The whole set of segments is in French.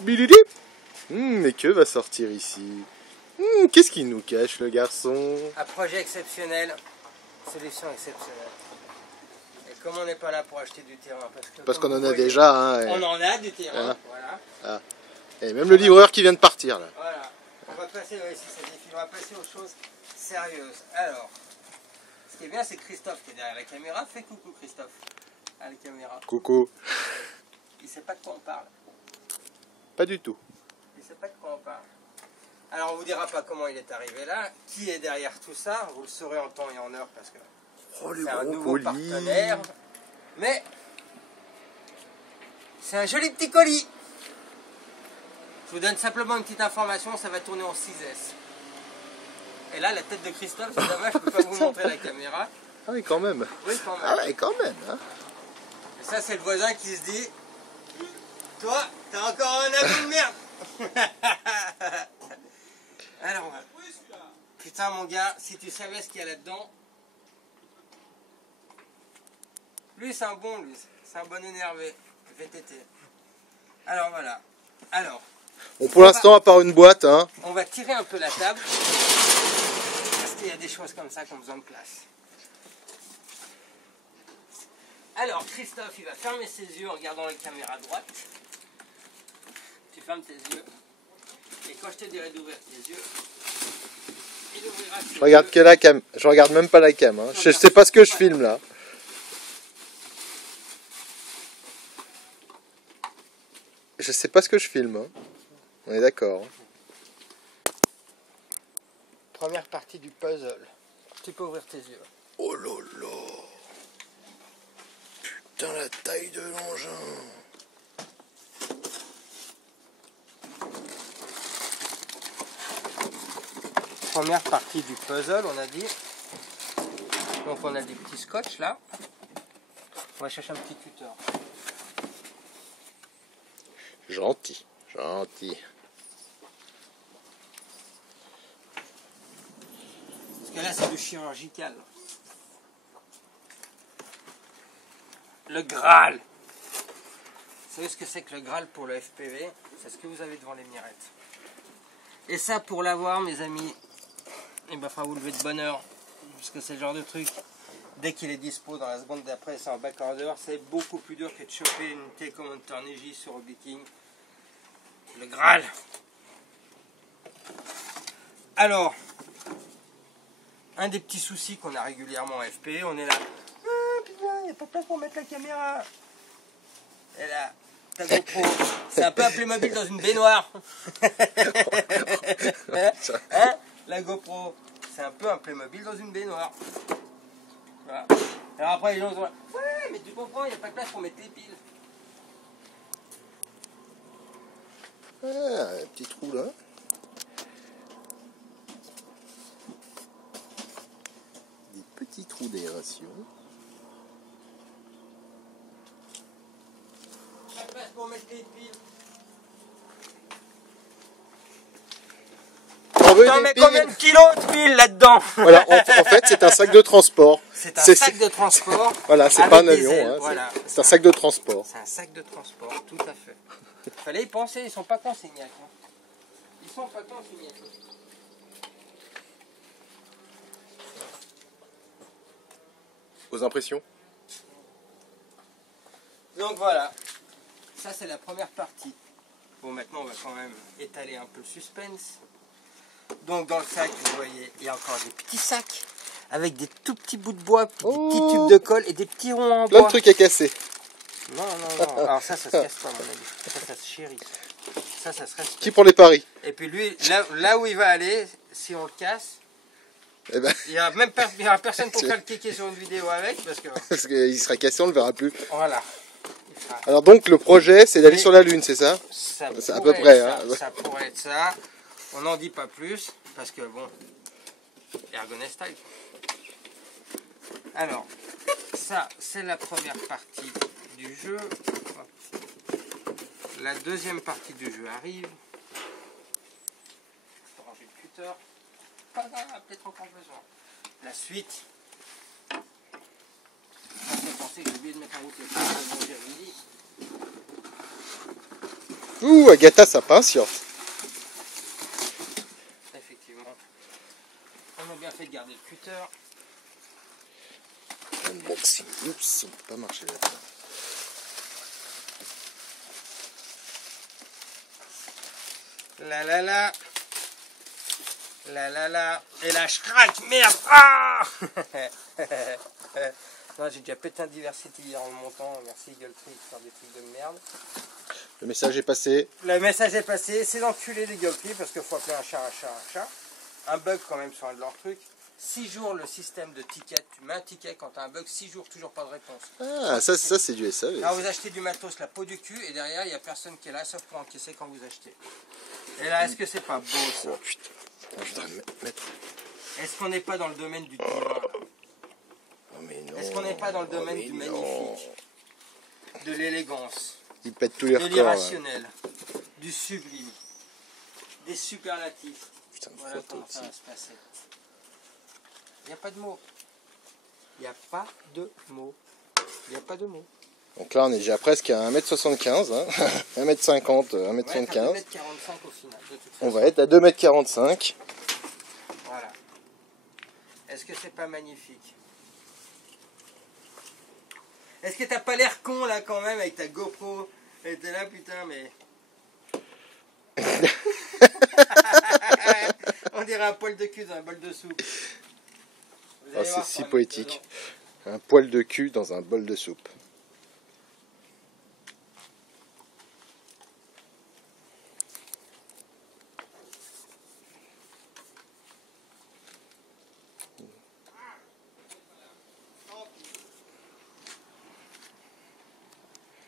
Bilili. Mais que va sortir ici? Qu'est-ce qu'il nous cache, le garçon? Un projet exceptionnel, solution exceptionnelle. Et comme on n'est pas là pour acheter du terrain, parce qu'on en a déjà, hein, on en a du terrain, ah. voilà. Ah. Et même le livreur qui vient de partir là. Voilà. On va passer, ouais, si ça défile, on va passer aux choses sérieuses. Alors, ce qui est bien, c'est Christophe qui est derrière la caméra. Fais coucou Christophe à la caméra. Coucou. Il sait pas de quoi on parle. Pas du tout. Il sait pas de quoi on parle. Alors on vous dira pas comment il est arrivé là, qui est derrière tout ça, vous le saurez en temps et en heure parce que c'est un nouveau partenaire. Mais c'est un joli petit colis. Je vous donne simplement une petite information, ça va tourner en 6S. Et là la tête de Christophe, c'est dommage, je peux pas vous montrer la caméra. Ah oui, quand même. Oui, quand même. Ah ouais, quand même. Hein. Et ça c'est le voisin qui se dit, toi, t'as encore un ami de merde. Alors, putain mon gars, si tu savais ce qu'il y a là-dedans. Lui c'est un bon, lui, c'est un bon énervé, VTT. Alors voilà, alors. Bon, pour l'instant, à part une boîte, hein. On va tirer un peu la table, parce qu'il y a des choses comme ça qui ont besoin de place. Alors Christophe, il va fermer ses yeux en regardant la caméra droite. Tu fermes tes yeux. Et quand je te dirai d'ouvrir tes yeux, il ouvrira ses Je regarde yeux. que la cam. Je regarde même pas la cam. Hein. Je sais pas ce que je filme là. Je sais pas ce que je filme. Hein. On est d'accord. Première partie du puzzle. Tu peux ouvrir tes yeux. Oh là là. Putain, la taille de l'engin. Première partie du puzzle, on a dit. Donc on a des petits scotch là. On va chercher un petit tuteur. Gentil, gentil. Parce que là c'est du chirurgical. Le Graal. Vous savez ce que c'est que le Graal pour le FPV? C'est ce que vous avez devant les mirettes. Et ça pour l'avoir mes amis, il va falloir vous lever de bonne heure. Parce que c'est le genre de truc, dès qu'il est dispo dans la seconde d'après, c'est en backorder. C'est beaucoup plus dur que de choper une télécommande Turnigy sur Obiking. Le Graal. Alors, un des petits soucis qu'on a régulièrement en FPV, on est là. Ah putain, il n'y a pas de place pour mettre la caméra. Et là, ta GoPro, c'est un peu un Playmobil dans une baignoire. Hein, la GoPro, c'est un peu un Playmobil dans une baignoire. Voilà. Alors après, les gens sont là. Ouais, mais tu comprends, il n'y a pas de place pour mettre les piles. Ah, un petit trou là. Des petits trous d'aération. Pas de place pour mettre les piles. On veut T'en des mets piles. combien de kilos de piles là-dedans? Voilà, en fait, c'est un sac de transport. C'est un sac de transport. Voilà, c'est avec pas un des avion, ailes, hein, voilà. c'est un sac de transport. C'est un sac de transport, tout à fait. Fallait y penser, ils sont pas cons ces gnacs, hein. Ils sont pas cons ces gnacs. Vos impressions? Donc voilà, ça c'est la première partie. Bon, maintenant on va quand même étaler un peu le suspense. Donc dans le sac, vous voyez, il y a encore des petits sacs avec des tout petits bouts de bois, puis des petits tubes de colle et des petits ronds en bois. Plein de trucs à casser. Non, non, non. Alors ça se casse pas, à mon avis. Ça se chérit. Ça se respecte. Qui pour les paris? Et puis lui, là où il va aller, si on le casse, Eh ben, il n'y aura personne pour faire le kéké sur une vidéo avec, parce que parce qu'il sera cassé, on le verra plus. voilà. Alors donc le projet, c'est d'aller sur la Lune, c'est ça? Ça C'est à pourrait peu près. être Hein. ça, ça pourrait être ça. On n'en dit pas plus, parce que bon, Ergonet style. Alors, ça, c'est la première partie du jeu. La deuxième partie du jeu arrive. Je peux ranger le cutter. Pas grave, peut-être encore besoin. La suite. Ça me fait penser que j'ai oublié de mettre en route le cutter de mon Virgili. Ouh, Agatha s'impatiente. Effectivement. On a bien fait de garder le cutter. Unboxing. Oups, on peut pas marcher là-dedans. La la la. La la la. Et la Shrek, merde. Ah. Non, j'ai déjà pété un Diversity hier en le montant. Merci Eagletree de faire des trucs de merde. Le message est passé. Le message est passé. C'est d'enculer les Eagletree parce qu'il faut appeler un chat un chat un chat. Un bug quand même sur un de leurs trucs. 6 jours le système de ticket. Tu mets un ticket quand tu as un bug. 6 jours, toujours pas de réponse. Ah, ça c'est du SAV. Alors vous achetez du matos, la peau du cul, et derrière il n'y a personne qui est là sauf pour encaisser quand vous achetez. Et là, est-ce que c'est pas beau ça? Oh putain. Je voudrais mettre. Est-ce qu'on n'est pas dans le domaine du divin? Oh mais non. Est-ce qu'on n'est pas dans le domaine du magnifique, de l'élégance, Il pète tous les de records. l'irrationnel, du sublime, des superlatifs? Putain, Voilà photo comment ça aussi. va se passer. Il n'y a pas de mots. Il n'y a pas de mots. Il n'y a pas de mots. Donc là on est déjà presque à 1m75, hein. 1m50, On va être à 1m75. 2,45 m au final. De toute On façon. va être à 2m45. Voilà. Est-ce que c'est pas magnifique? Est-ce que t'as pas l'air con là quand même avec ta GoPro? Et t'es là putain mais... On dirait un poil de cul dans un bol de soupe. Vous Oh, allez c'est voir, si ça va poétique. mettre Un poil de cul dans un bol de soupe.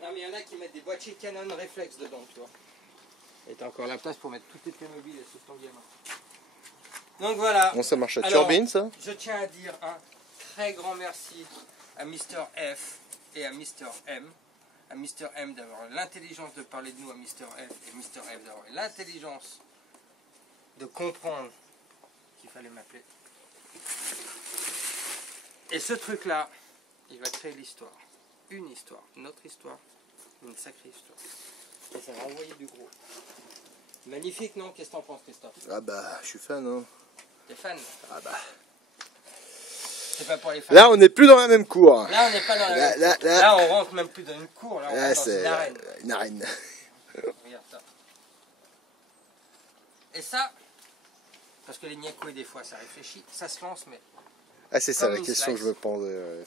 Non mais il y en a qui mettent des boîtiers Canon réflexe dedans, tu vois. Et t'as encore la place pour mettre toutes tes Playmobil et sous ton gamin. Donc voilà. Bon, ça marche à Alors, turbine ça? Je tiens à dire un très grand merci à Mr. F et à Mr. M. À Mr. M d'avoir l'intelligence de parler de nous à Mr. F et Mr. F d'avoir l'intelligence de comprendre qu'il fallait m'appeler. Et ce truc-là, il va créer l'histoire. Une histoire, notre histoire, une sacrée histoire. Et ça va envoyer du gros. Magnifique, non? Qu'est-ce que t'en penses, Christophe? Ah bah, je suis fan, hein. T'es fan? Ah bah. C'est pas pour les fans. Là, on n'est plus dans la même cour. Là, on n'est pas dans la Là, on rentre même plus dans une cour. Là, on Là, rentre dans c'est une arène. une arène. Regarde ça. Et ça, parce que les niakoués, des fois, ça réfléchit, ça se lance, mais... Ah, c'est ça Comme la une question slice. que je me posais. Ouais,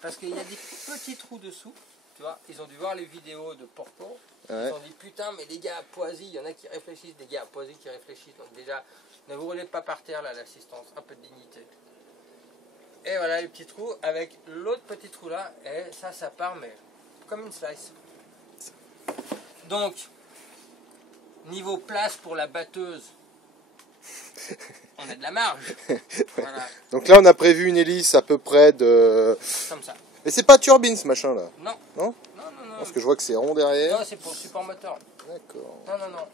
Parce qu'il y a des petits trous dessous, tu vois. Ils ont dû voir les vidéos de Porpo. ouais. Ils ont dit, putain, mais les gars à Poisy, il y en a qui réfléchissent, des gars à Poisy qui réfléchissent. Donc déjà, ne vous roulez pas par terre, là, l'assistance. Un peu de dignité. Et voilà les petits trous avec l'autre petit trou là, et ça part, mais comme une slice. Donc, niveau place pour la batteuse, on a de la marge. Voilà, Donc là, on a prévu une hélice à peu près de... comme ça. Mais c'est pas turbine ce machin là, Non, non? non, non, non. Parce que je vois que c'est rond derrière. Non, c'est pour le support moteur. D'accord. Non, non, non.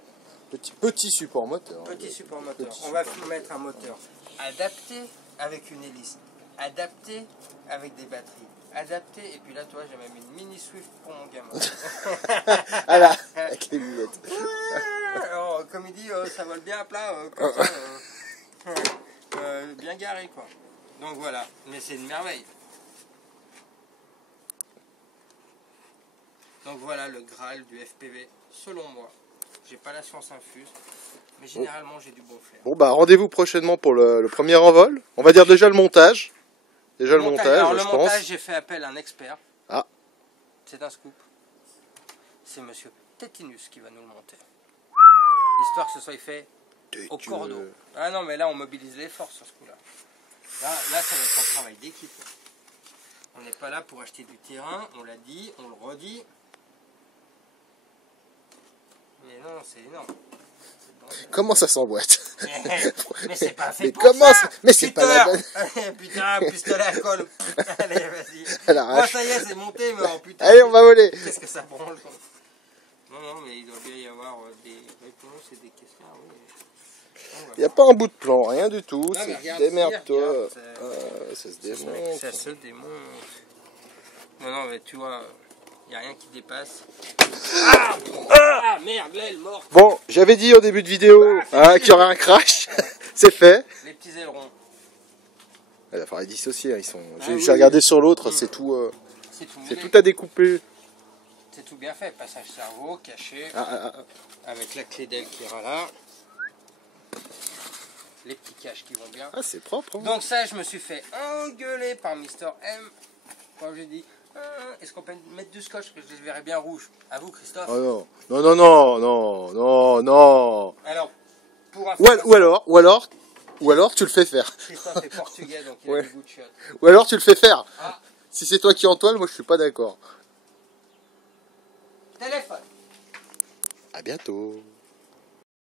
Petit support moteur. Petit support moteur. Petit On va mettre un moteur adapté avec une hélice, adapté avec des batteries, adapté. Et puis là, toi, j'ai même une mini Swift pour mon gamin. Ah là, avec les lunettes. Alors, comme il dit, ça vole bien à plat, comme ça, bien garé quoi. Donc voilà, mais c'est une merveille. Donc voilà le Graal du FPV, selon moi. J'ai pas la science infuse, mais généralement j'ai du bon flair. Bon bah rendez-vous prochainement pour le premier envol. On va dire déjà le montage. Déjà le montage, Alors, je le pense. montage, j'ai fait appel à un expert. Ah. C'est un scoop. C'est monsieur Tétinus qui va nous le monter. Histoire que ce soit fait au cordeau. Ah non, mais là, on mobilise les forces sur ce coup-là. Là, ça va être un travail d'équipe. On n'est pas là pour acheter du terrain, on l'a dit, on le redit. Mais non, c'est énorme. Comment ça s'emboîte? Mais c'est pas fait Mais pour comment ça. Mais c'est pas la bonne. Putain, pistolet à colle. Allez, vas-y. Elle Moi, arrache. ça y est, c'est monté, mais oh putain. Allez, on va voler. Qu'est-ce que ça branle quoi. Non, non, mais il doit bien y avoir des réponses et des questions. Oui. Il n'y a pas un bout de plan, rien du tout. Non, mais C'est regarde, démerde-toi. regarde, Ça se démonte. Ça se démonte. Non, non, mais tu vois, il n'y a rien qui dépasse. Ah, Ah merde, l'aile morte. Bon, j'avais dit au début de vidéo qu'il y aurait un crash. C'est fait. Les petits ailerons. Il va falloir les dissocier. Ils sont... Ah J'ai oui. regardé sur l'autre, c'est tout, C'est tout c'est moulé. tout à découper. C'est tout bien fait. Passage cerveau, caché. Ah. Avec la clé d'aile qui ira là. Les petits caches qui vont bien. Ah, c'est propre. Hein. Donc ça, je me suis fait engueuler par Mister M. Quand j'ai dit, est-ce qu'on peut mettre du scotch que je les verrais bien rouge. À vous, Christophe. Oh non. Alors, pour Ou alors tu le fais faire. Christophe est portugais, donc il a Ouais. des goûts de chiottes. Ou alors tu le fais faire. Ah, Si c'est toi qui en toile, moi je suis pas d'accord. téléphone. À bientôt.